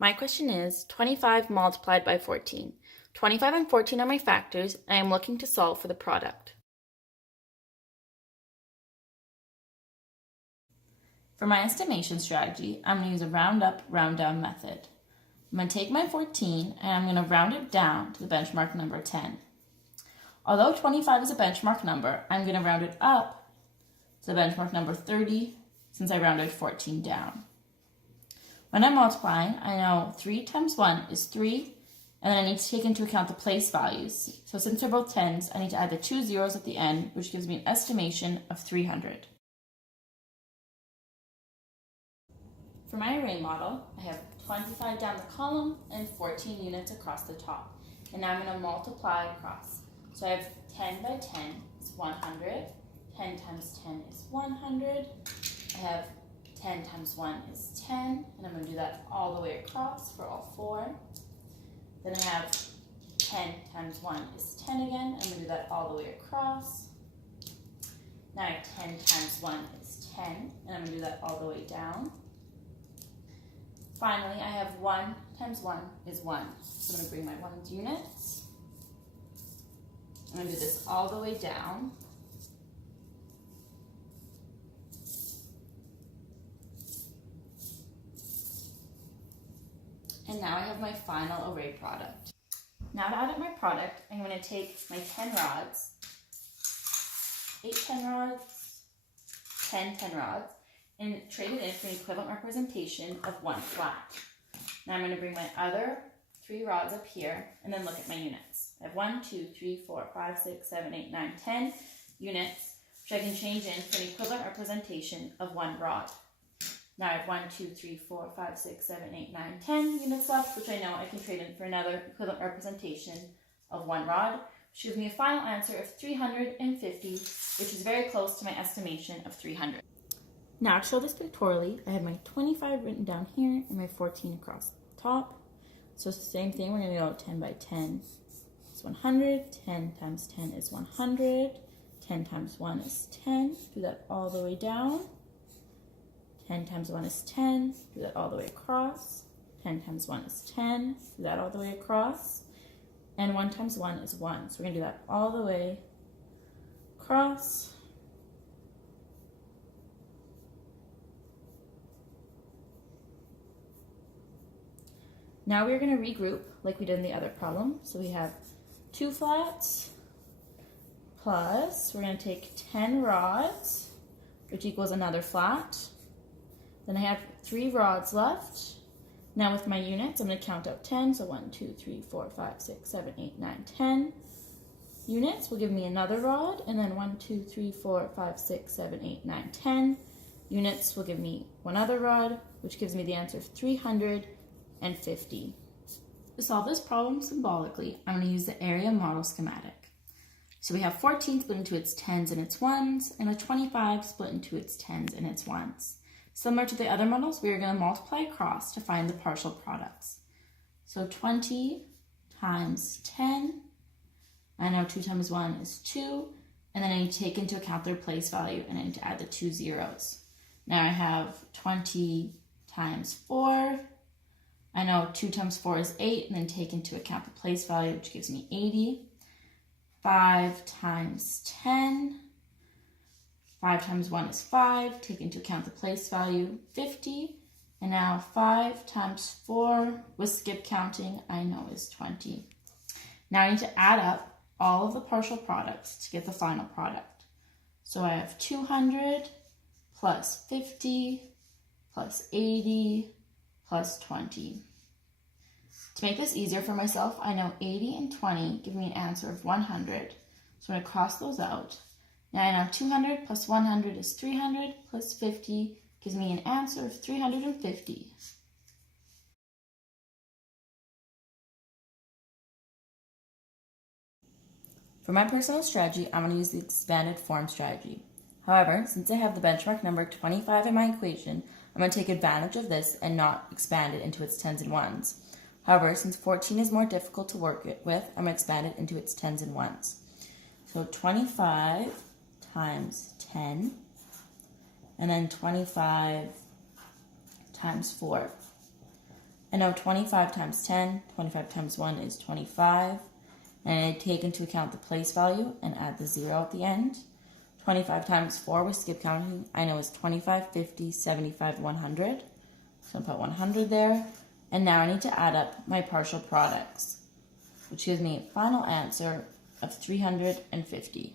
My question is 25 multiplied by 14. 25 and 14 are my factors, and I am looking to solve for the product. For my estimation strategy, I'm going to use a round up, round down method. I'm going to take my 14 and I'm going to round it down to the benchmark number 10. Although 25 is a benchmark number, I'm going to round it up to the benchmark number 30 since I rounded 14 down. When I'm multiplying, I know 3 times 1 is 3, and then I need to take into account the place values. So since they're both tens, I need to add the 2 zeros at the end, which gives me an estimation of 300. For my array model, I have 25 down the column and 14 units across the top. And now I'm going to multiply across. So I have 10 by 10 is 100, 10 times 10 is 100, I have 10 times 1 is 10, and I'm going to do that all the way across for all four. Then I have 10 times 1 is 10 again, I'm going to do that all the way across. Now I have 10 times 1 is 10, and I'm going to do that all the way down. Finally, I have 1 times 1 is 1. So I'm going to bring my 1's units. I'm going to do this all the way down. And now I have my final array product. Now to add up my product, I'm going to take my 10 rods, 8 10 rods, 10 10 rods, and trade it in for an equivalent representation of one flat. Now I'm going to bring my other 3 rods up here and then look at my units. I have 1, 2, 3, 4, 5, 6, 7, 8, 9, 10 units, which I can change in for an equivalent representation of one rod. Now I have 1, 2, 3, 4, 5, 6, 7, 8, 9, 10 units left, which I know I can trade in for another equivalent representation of one rod, which gives me a final answer of 350, which is very close to my estimation of 300. Now to show this pictorially, I have my 25 written down here and my 14 across the top. So it's the same thing, we're going to go 10 by 10 is 100, 10 times 10 is 100, 10 times 1 is 10, do that all the way down. 10 times 1 is 10, do that all the way across. 10 times 1 is 10, do that all the way across. And 1 times 1 is 1, so we're going to do that all the way across. Now we're going to regroup like we did in the other problem. So we have 2 flats plus, we're going to take 10 rods, which equals another flat. Then I have 3 rods left. Now with my units, I'm going to count up 10. So 1, 2, 3, 4, 5, 6, 7, 8, 9, 10 units will give me another rod. And then 1, 2, 3, 4, 5, 6, 7, 8, 9, 10 units will give me one other rod, which gives me the answer of 350. To solve this problem symbolically, I'm going to use the area model schematic. So we have 14 split into its tens and its ones, and a 25 split into its tens and its ones. Similar to the other models, we are going to multiply across to find the partial products. So 20 times 10, I know 2 times 1 is 2, and then I need to take into account their place value, and I need to add the 2 zeros. Now I have 20 times 4, I know 2 times 4 is 8, and then take into account the place value, which gives me 80. 5 times 10, 5 times 1 is 5, take into account the place value, 50. And now 5 times 4, with skip counting, I know is 20. Now I need to add up all of the partial products to get the final product. So I have 200 plus 50 plus 80 plus 20. To make this easier for myself, I know 80 and 20 give me an answer of 100. So I'm going to cross those out. Now I know 200 plus 100 is 300 plus 50 gives me an answer of 350. For my personal strategy, I'm going to use the expanded form strategy. However, since I have the benchmark number 25 in my equation, I'm going to take advantage of this and not expand it into its tens and ones. However, since 14 is more difficult to work with, I'm going to expand it into its tens and ones. So 25 times 10, and then 25 times 4. I know 25 times 10, 25 times 1 is 25. And I take into account the place value and add the 0 at the end. 25 times 4, we skip counting, I know is 25, 50, 75, 100. So I'll put 100 there. And now I need to add up my partial products, which gives me a final answer of 350.